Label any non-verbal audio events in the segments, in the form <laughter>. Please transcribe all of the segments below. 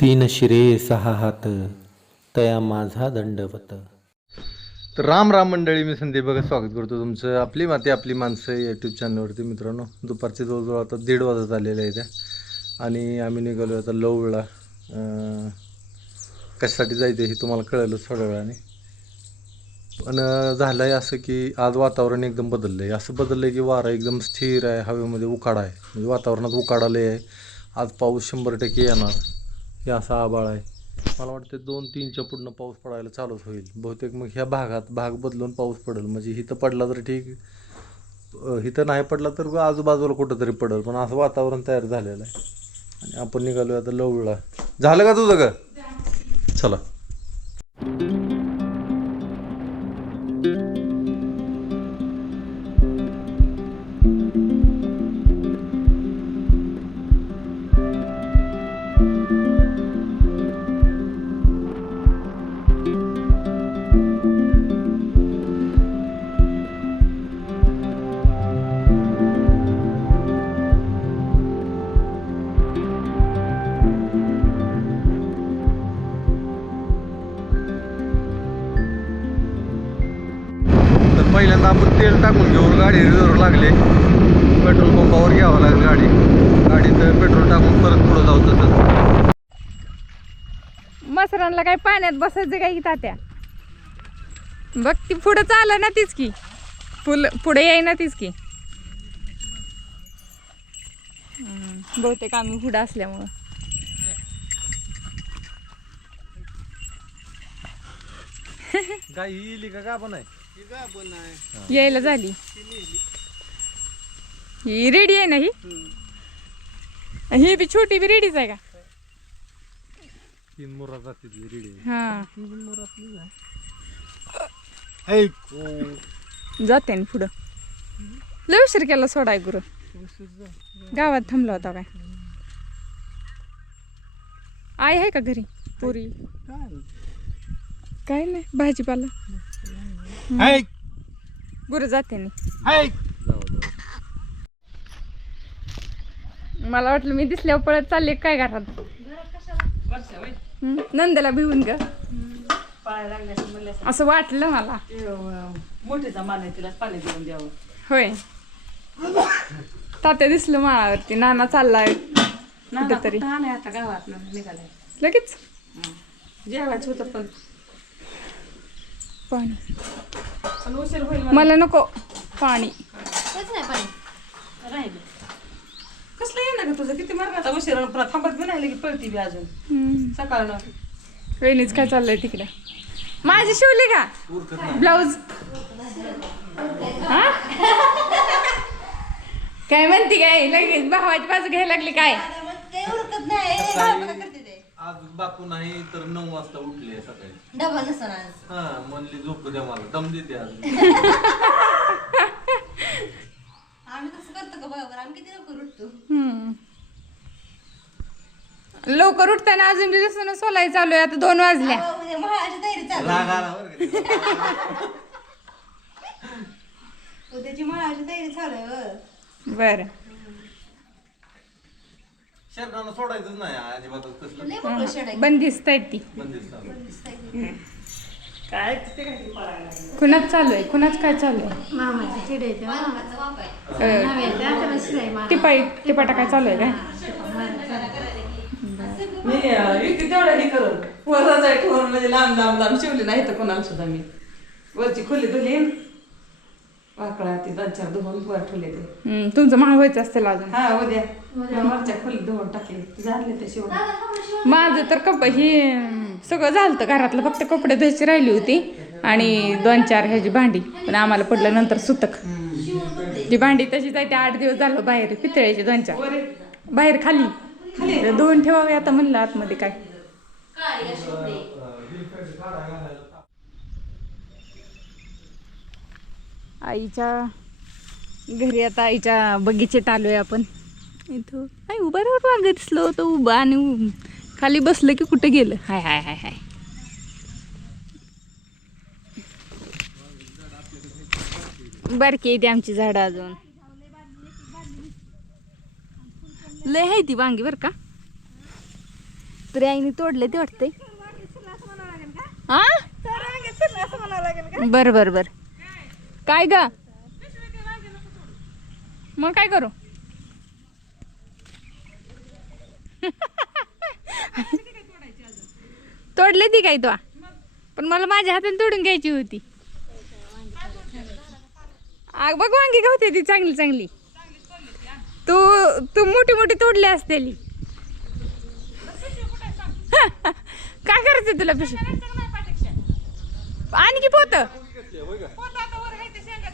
तीन शिरे सहा हात तया माझा दंडवत. तर राम राम मंडळी मी संदीप बघा स्वागत करतो तुमचं. आपली माती आपली माणसं यूट्यूब चॅनलवरती मित्रांनो. दुपारचे जवळजवळ आता दीड वाजत आलेले आहे त्या आणि आम्ही निघालो आता लवळा. कशासाठी जायचं हे तुम्हाला कळलं थोड्या वेळाने पण झालं आहे असं की आज वातावरण एकदम बदललं आहे असं बदललं आहे की वारा एकदम स्थिर आहे हवेमध्ये उकाडा आहे. म्हणजे वातावरणात उकाडा आहे. आज पाऊस शंभर टक्के येणार. हे असा आबाळ आहे. मला वाटतं दोन तीनच्या पुढनं पाऊस पडायला चालूच होईल. बहुतेक मग ह्या भागात भाग बदलून पाऊस पडेल. म्हणजे इथं पडला तर ठीक. हिथं इथं नाही पडला तर आजूबाजूला कुठंतरी पडेल. पण असं वातावरण तयार झालेलं आहे. आणि आपण निघालो आता लवळला. झालं का तुझं का चला. आपण तेल टाकून घेऊ गाडी रिझर्व लागले. पेट्रोल पंपावर घ्यावं लागेल गाडी. गाडीत पेट्रोल टाकून परत पुढं जाऊ तसं मसरांना काय पाण्यात बसायचं काय की तात्या बघ ती पुढं चाल ना तीच की. फुल पुढे येई ना तीच की. बहुतेक आम्ही पुढं असल्यामुळं. गाय येईल का पण आहे? यायला झाली. ही रेडी आहे ना ही? ही बी छोटी बी रेडीच आहे का? तीन मुरा जातील रेडी. हा. जाते ना पुढं. लय उशीर केला सोडाय गुरु. गावात थांबला होता काय आई आहे का घरी? पुरी. काय नाही भाजीपाला. गुरु जाते नाही मला वाटलं मी दिसल्यावर पळत चालले काय घरात? हं? नंदला भिवून ग. असं वाटलं मला. मोठीचा मान आहे तिला पाणी देऊन द्यावं होय. तात्या दिसलं माळावरती. नाना चाललाय कुठेतरी. लहान आहे आता गावात निघालाय. लगेच? जेवायचं होतं पण. पाणी. मला. नको पाणी. राहिले. कसलं येणार का तुझं? किती मार्ग आता उशीर थांबत बी नाही की पळती बी अजून. सकाळ वहिनीच काय चाललंय तिकडे? माझी शिवली का? ब्लाऊज. हा? काय म्हणते काय? लगेच भावाची बाजू घ्यायला लागली काय? आज बापू नाही तर नऊ वाजता उठले सकाळी. डबा नसणार आज. हा म्हणली झोप द्या मला दम देते आज. <laughs> आम्ही तसं करतो का बरोबर? आम्ही किती लवकर उठतो? हं. लवकर उठताना अजून बी दिसून सोलाय चालू आहे आता दोन वाजल्या उद्या महाराष्ट्र तयारी चालू राग आला बरं का तिला. उद्याची महाराष्ट्र तयारी चालू आहे. बर. शरीरानं सोडायचंच नाही अजिबातच कसलं लय मोकळं शेड आहे. बंदिस्त आहेत ती. बंदिस्त काय ते काय ते पळायला कुणाच चालू आहे. कुणाच काय चालू आहे? मामाची चिड येते मामाचा बाप आहे. अं, नव्याच्या आता शिवाय मारा. टिपाई टिपाटा काय चालू आहे काय? अं, तेवढं हे करून वरच आहे ठेवून म्हणजे लांब लांब लांब शिवली नाही तर कोणाला सुद्धा मी. वरची खोली धुली वाकडा ती दोन चार धुवून वर ठेवले ते. हं, तुमचं अजून. हा उद्या. वरच्या खोलीत धुवून टाकले. झाले ते शिवून. माझं तर कप ही सगळं झालं घरातलं फक्त कपडे धुवायची राहिली होती आणि दोन चार ह्याची भांडी. पण आम्हाला पडलं नंतर सुतक. ती भांडी तशीच आहे ते आठ दिवस झालं बाहेर पितळ्याची दोन चार. बाहेर खाली. खाली. धुवून ठेवावे आता म्हणलं आतमध्ये काय. आईच्या घरी आता आईच्या बगीचेत आलोय आपण. इथं. नाही उभं राहत वांग दिसलं होतं उभं आणि खाली बसलं की कुठं गेलं? हाय हाय हाय हाय. बारकी आहे ती आमची झाडं अजून. लय आहे ती वांगी बरं का? तरी आईने तोडले ते वाटते हा बर बर बर. काय ग? मग काय करू? तोडले ती काय तो? पण मला माझ्या हाताने तोडून घ्यायची होती. आग बघ वांगी गवते ती चांगली चांगली. तू तू मोठी मोठी तोडली असतेली. काय करायचं तुला पिशवी? आणखी पोत.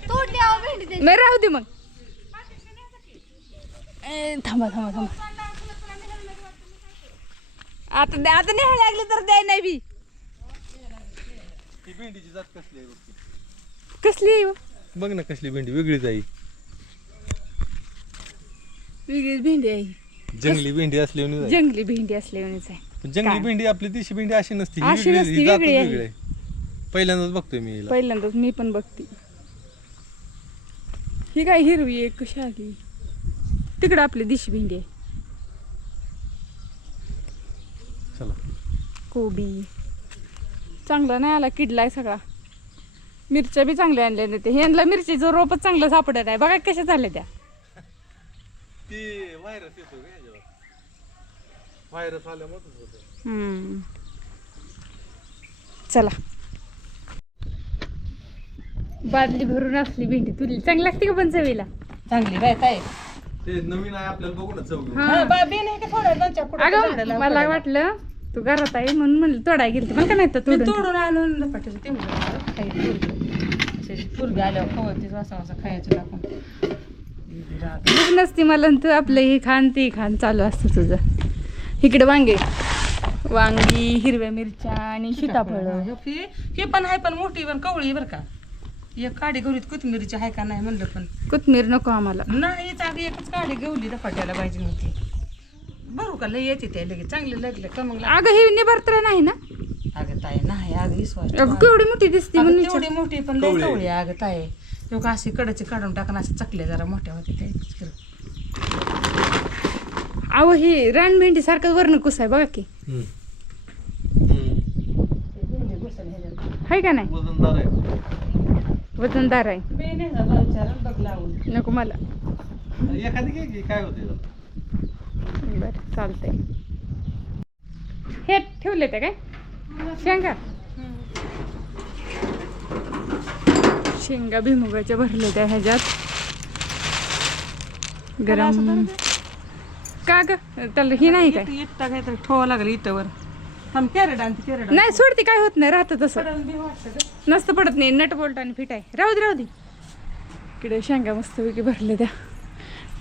तोडली आहो भेंडी त्याची. मी राहू दे मग ए, थांबा थांबा थांबा आता द्या- आता न्यायला लागले तर द्याय नाही बी ही भेंडीची जात कसली आहे बघ ती. कसली आहे हो? बघ ना कसली भेंडी वेगळीच आहे वेगळीच भेंडी आहे जंगली भेंडी असल्याने आहे. जंगली भेंडी असल्यानेच आहे पण जंगली काय? भेंडी आपली देशी भेंडी अशी नसते ही अशी वेगळी- नसती, ही जातच वेगळी आहे. वेगळी आहे पहिल्यांदाच बघतोय मी हिला पहिल्यांदाच मी पण बघते ही काय हिरवी आहे? कशी आली? तिकडं आपली दिशी भेंडी आहे. चला. कोबी. चांगला नाही आला किडलाय सगळा. मिरच्या बी चांगल्या आणल्या नाही ते ह्यांना मिरचीचं रोपच चांगलं सापडत आहे बघा कशा झाल्या त्या. ती व्हायरस येतो का ह्याच्यावर व्हायरस आल्यामुळे होतं. हम्म. चला. बादली भरून असली भेंडी तुली चांगली लागते का पण चवीला? चांगली बाय काय? ते नवीन आहे आपल्याला बघू ना चव घेऊ. हा. बी नाही का थोड्या दोन चार कुठं झाडं अगं लावून मला पडायला. वाटलं तू घरात आहे म्हणून म्हणलं तोडाय गेली मला का नाही तर मी तोडून? तोडून आणून लपाटायचं ते म्हणलं, खायचं असे फुलगे आल्यावर खवळतीच वासा वासा खायचं टाकून भूक नसती मला आणि तू आपलं हे खान ते खान चालू असतं तुझं. इकडे वांगे. वांगी हिरव्या मिरच्या आणि सीताफळ. हे हे पण आहे पण मोठी पण कवळी बरं का. एक काडी गौरीत कोथिंबीरची आहे का नाही म्हणलं पण. कोथमीर नको आम्हाला. नाही चांगली एकच काडी गवली रपाट्याला पाहिजे होती. बरू का लय येते ते लगेच. चांगले लागले का मग लाग- अगं हे निभरत्र नाही ना? अगं ताई नाही अगं विश्वास अगं केवढी मोठी दिसते अगं, म्हणून तेवढी मोठी पण लय कवळी. अगं ताई. लोक अशी कडचे काढून टाकून असे चकले जरा मोठ्या होते ते अहो ही रानभेंडी सारखं वर्ण कुस आहे बघा की. हम्म. हम्म. आहे का नाही? वजनदार आहे. वजनदार आहे. नको मला. एखादी घे की काय होते बरं चालतंय. हे ठेवले ते काय? शेंगा? शेंगा भिमुगाच्या भरले त्या ह्याच्यात. गरम. का ग? त्याला ही नाही काय? इट्टा काहीतरी ठेवा लागलं इथवर थांब कॅरेट आणते कॅरेट नाही सोडते काय होत नाही राहतं तसं. नसतं पडत नाही नट बोल्ट आणि फिट आहे. राहू दे राहू दे. इकडे शेंगा मस्तपैकी भरले त्या.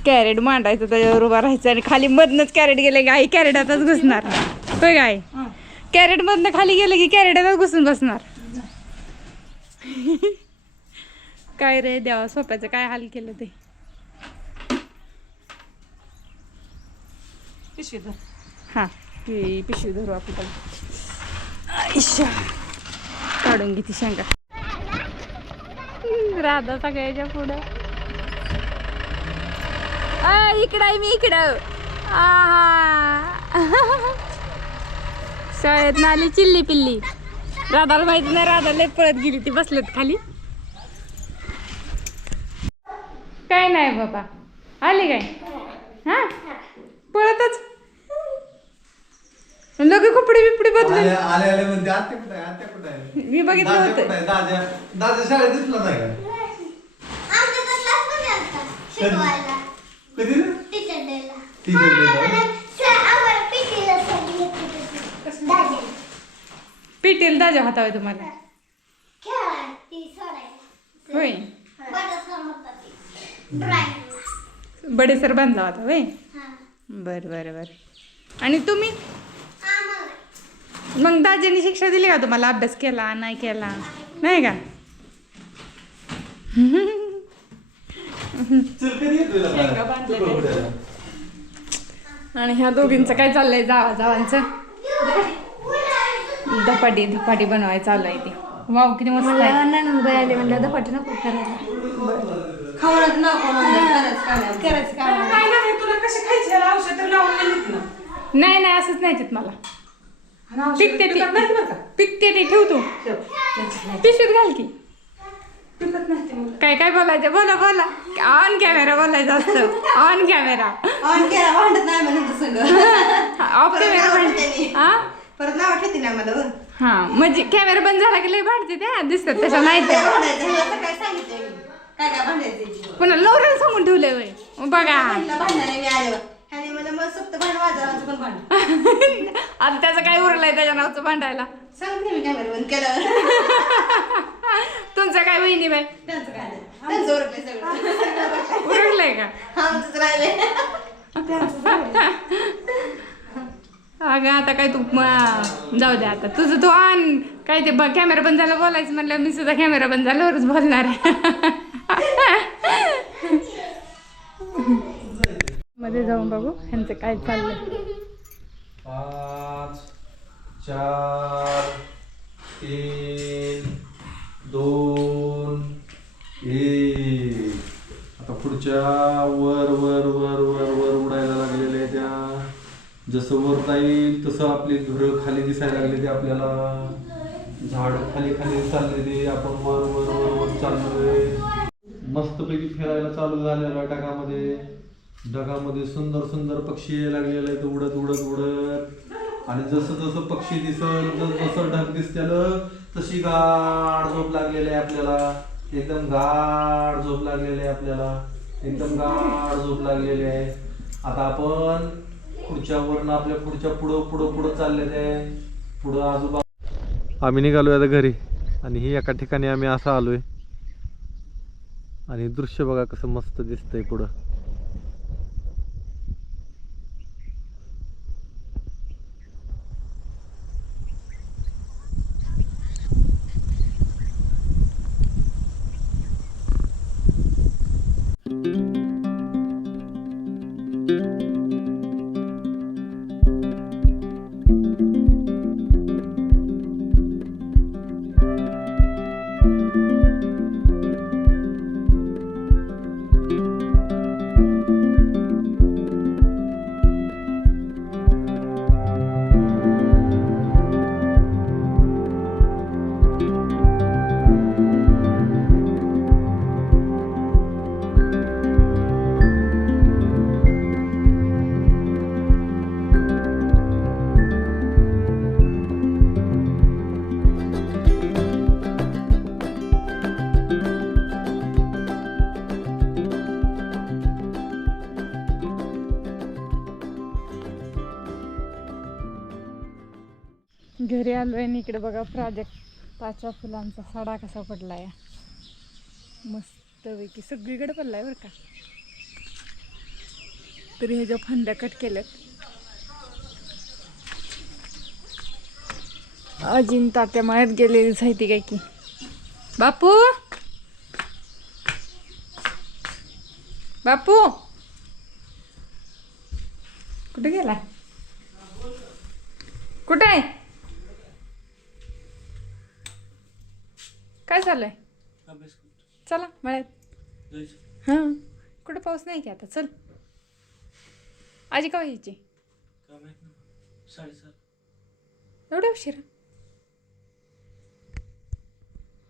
कॅरेट मांडायचं त्याच्यावर उभा राहायचं आणि खाली मधनच कॅरेट गेले की आई कॅरेटातच घुसणार. होय काय? कॅरेट मधनं खाली गेलं की कॅरेटातच घुसून बसणार. काय रे देवा सोप्याचं काय हाल केलं ते? पिशवी धर. हां. ती पिशवी धरू आपण आईशा. काढून घेते शेंगा. राधा सगळ्याच्या पुढं. आ, इकडं आहे मी इकडं. आहा. शाळेत आली चिल्ली पिल्ली. राधाला माहिती नाही राधा लय पळत गेली ती बसलेत खाली. काय नाही बाबा. आली काय? बदलून आले आले आले म्हणते आत्या कुठे आहे आत्या कुठे आहे? मी बघितलं होतं. कुठे आहे? दाद्या दाद्या शाळेत दिसला नाही का? आमच्या मध्ये शिकवायला. कधी रे? टीचर डेला पीटीला दादा दाजा. होता होय तुम्हाला. होय. बटा सर होता ती. ड्रॉइंगला बडे सर बांधला होता होय? हां. बर बर बर. आणि तुम्ही? मग दाजीने शिक्षा दिली का तुम्हाला? अभ्यास केला नाही केला? नाही का? आणि ह्या दोघींचं काय चाललंय जावा जावांचं? धपाटी धपाटी बनवायचं चालू आहे ते. वाव किती मस्त आहे. नंदबाई आले म्हणलं दपाटी नको करायला. नको म्हणलं करायचं काय नाही नाही देत ना. नाही नाही असंच नाही येत मला. पिकते ती. पिकते ती. पिशवीत घाल की. काय काय बोलायचं? बोला बोला. ऑन कॅमेरा बोलायचं असतं. On camera. ऑन केला भांडत नाही संग ऑफ कॅमेरा. हा? परत नाव ठेवते ना मला वर. हा म्हणजे कॅमेरा बंद झाला की लय भांडते त्या? दिसतात त्याच्या नाही त्या. पुन्हा लवरेला सांगून ठेवलंय बघा. मला भांड पण भांड <laughs> आता त्याचं काय उरलंय त्याच्या नावचं भांडायला? सांगते मी कॅमेरा बंद केलं. <laughs> तुमचं काय वहिनी बाई? त्यांचं काय नाही. त्यांचं ओरखलंय सगळं. <laughs> उरकलंय का? आमचंच अगं आता काय तू म- जाऊ दे आता. तुझं तू आण. काय ते कॅमेरा बंद झाला बोलायचं म्हणलं मी सुद्धा कॅमेरा बंद झाल्यावरच बोलणार आहे. मध्ये जाऊन बघू ह्यांचं काय चाललंय. पाच चार तीन दोन एक. आता पुढच्या वर वर वर वर वर उडायला लागलेल्या आहे त्या. जसं वरता येईल तसं आपली घरं खाली दिसायला लागले ते आपल्याला. झाड खाली खाली चाललेली आपण वर वर वर वर चाललोय. मस्तपैकी फिरायला चालू झालेलं टाकामध्ये. ढगामध्ये सुंदर सुंदर पक्षी यायला लागलेले आहेत उडत उडत उडत. आणि जसं जसं पक्षी दिसल जसं जसं ढग दिसतेल तशी गाढ झोप लागलेली आहे आपल्याला. एकदम गाढ झोप लागलेली आहे आपल्याला. एकदम गाढ झोप लागलेली आहे. आता आपण खुर्च्यावरनं आपल्या पुढच्या पुढं पुढं पुढं चाललेले आहे. पुढं आजोबा आम्ही निघालोय आता घरी. आणि ही एका ठिकाणी आम्ही असं आलोय. आणि दृश्य बघा कसं मस्त दिसतंय पुढं. घरी आलो आणि इकडे बघा प्राजक्त पाचवा फुलांचा सडा कसा पडलाय. मस्तपैकी. सगळीकडे पडलाय बरं का. तरी ह्याच्या फांद्या कट केल्यात. अजिन तात्या मळ्यात गेलेलीच आहे ती काय की. बापू! बापू! कुठे गेला कुठे? आहे काय चाललंय? चला मळ्यात. हां. कुठं पाऊस नाही की आता? चल. आजी का यायची? एवढ्या उशिरा?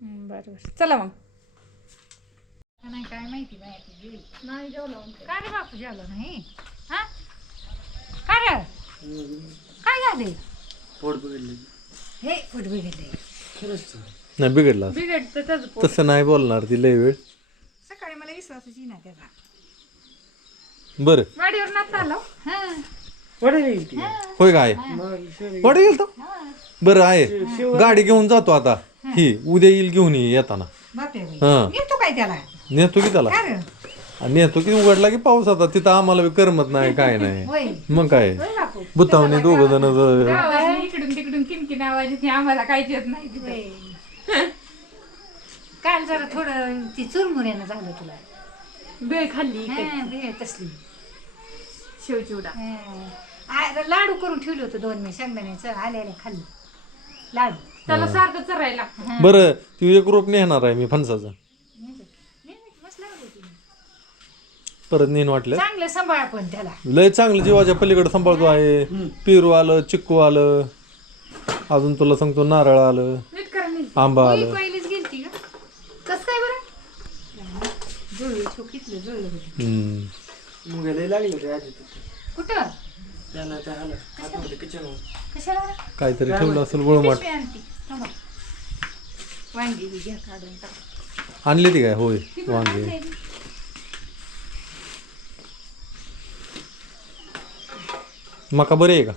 हं, बरं बरं. चला मग. नाही काय माहिती नाही जेवलो का रे बापू जेवलो नाही? हा? का रे? काय झाले? हे पोट बिघडले नाही बिघडला बिघडतं त्याच तसं नाही बोलणार ती लय वेळ. सकाळी मला विश्वासच येईना त्याचा बरं. गाडीवर नात आलो हा? होय काय वाटे गेलतो बरं आहे. गाडी घेऊन जातो आता. ही. उद्या येईल घेऊन ये येताना. बापरे बाई. हा. येतो काय त्याला? नेतो की त्याला? आणि नेतो की उघडला की पाऊस आता तिथं आम्हाला बी करमत नाही काय नाही. होय. मग काय? होय बापू. बुतावणे दोघ जण आवाज इकडून तिकडून किनकिन आवाज येते आम्हाला काहीच येत नाही तिथं. काल जरा थोडं ती चुरमुऱ्यानं झालं तुला. बेळ खाल्ली हा, बिळ तसली. शेवचिवडा. हा. आ, लाडू करून ठेवले होते दोन मी शेंगदाण्याचं आले आले खाल्ली लाडू. त्याला सारखं चरायला. बरं तू एक रोप नेणार आहे मी फणसाचा. मस्त लाडू होती. परत नेन वाटलं? चांगलं सांभाळ पण त्याला. लय चांगलं जीवाच्या पलीकडे सांभाळतो आहे. पेरू आलं चिक्कू आलं. अजून तुला सांगतो नारळ आलं. नीट. आंबा आलं. पहिलीच गेलती का? कसं काय बरं? जुळलं छोकीतलं जुळलं होतं. हम्म. कुठं? कशाला? बरं? काहीतरी ठेवलं असेल गुळमाट. पिशवी आणती. थांबा. वांगी बी घ्या काढून टाक. आणली ती काय? होय वांगे. मका बरी आहे का?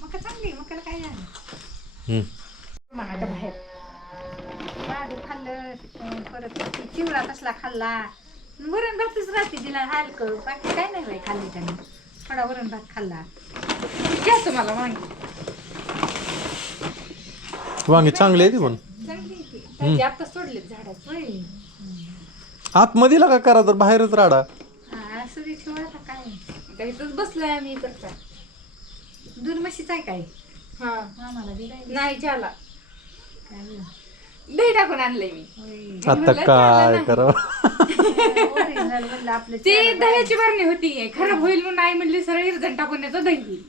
मका चांगली मकाला काय झालं हम्म. चिवडा कसला खाल्ला? वरण भातच राहते तिला हलकं. बाकी काय नाही बाई खाल्ली त्याने. थोडा वरण भात खाल्ला. घ्या तुम्हाला वांगी. वांगे चांगले आहे ती पण. चांगली आता सोडलेत झाडाची. आतमध्ये का करा तर बाहेरच राडा? हा, असं ठेवा काय आता इथंच बसलोय आम्ही तर काय दूध म्हशीच आहे काय? हा. आम्हाला दिलाय नाही झाला काय. दही टाकून आणलंय मी. आता काय करा <laughs> ती दह्याची भरणी होती. खराब होईल म्हणून आई म्हणली सरळ इरजण टाकून द्यायचं दही.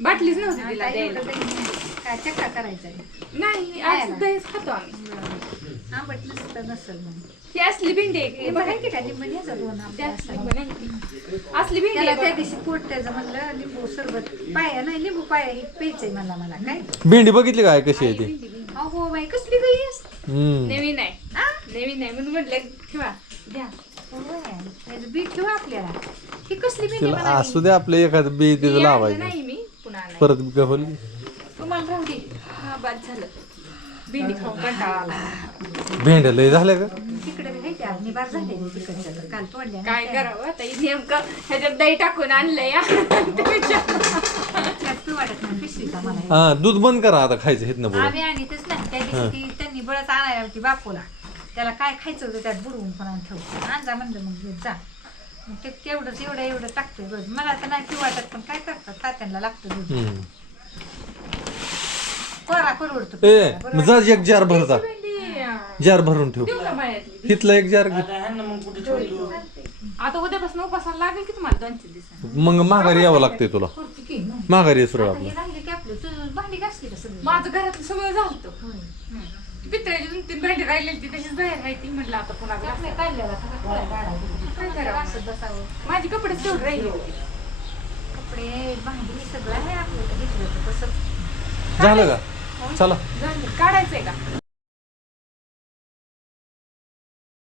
बाटलीच नव्हती तिला द्यायला. नाही. काय चक्का करायचा आहे? नाही आज दहीच खातो आम्ही. आंबट नसतं नसल मग. ही असली भेंडी आहे. हे का लिंबू घ्यायचा दोन ती आपल्या असली ती. भेंडी त्याला आहे त्या बघा. दिवशी पोट त्याचं म्हणलं लिंबू सरबत पाया नाही लिंबू पाया हे प्यायचंय मला मला काय? भेंडी बघितली काय कशी आहे ती? अहो बाई कसली गाई असते हम्म. नवीन आहे. नवीन आहे म्हणून म्हटलं ठेवा द्या. होय. त्याचं बी ठेवा आपल्याला. ही कसली भेंडी तिला म्हणाली? असू दे आपलं एखादं बी तिथं लावायचं. नाही मी पुन्हा नाही परत गहल तुम्हाला राहू दे. हा बाद झालं. भेंडी खाऊन कंटाळा आला भेंड्या लय झाल्या का? तिकडे बी घ्यायची आज निबार झाले तिकडच्या. तर काल तोडल्या काय करावं आता? नेमकं ह्याच्यात दही टाकून आणलंय या. त्यात वाटत नाही पिशवीचा मला. हे. हा दूध बंद करा आता खायचं हेत ना बोला आम्ही आणतच नाही त्या दिवशी ती- त्यांनी बळच आणायला होती बापूला. त्याला काय खायचं होतं त्यात बुडवून पण आणून ठेवतो आणजा म्हणलं मग घेत जा. मग ते तेवढंच एवढं एवढं टाकतोय रोज मला तर नाही पिऊ वाटत पण काय करतात? तात्यांना लागतं दूध. हम्म. कोरा परवडतो. ए मग जा एक जार भरता भेंडी. अं, जार भरून ठेव. तिथलं एक जार घे. आता उद्यापासून उपासाला लागेल की तुम्हाला दोन तीन मग माघारी यावं लागतंय तुला. करतो की मग. माघारी सरळ आता आपलं हे राहिले की आपलं तू भांडी घासली का सगळी? माझं घरातलं सगळं झालं. पितळ्याची दोन तीन भांडी राहिलेली ती तशीच बाहेर राहायची म्हटलं आता पुन्हा. काय करावं? घासत बसावं. माझी कपडे तेवढे राहिले. होते कपडे भांडी सगळं आहे आपलं. घेतलं होतं तसं झालं का? चला. झालं. काढायचंय का?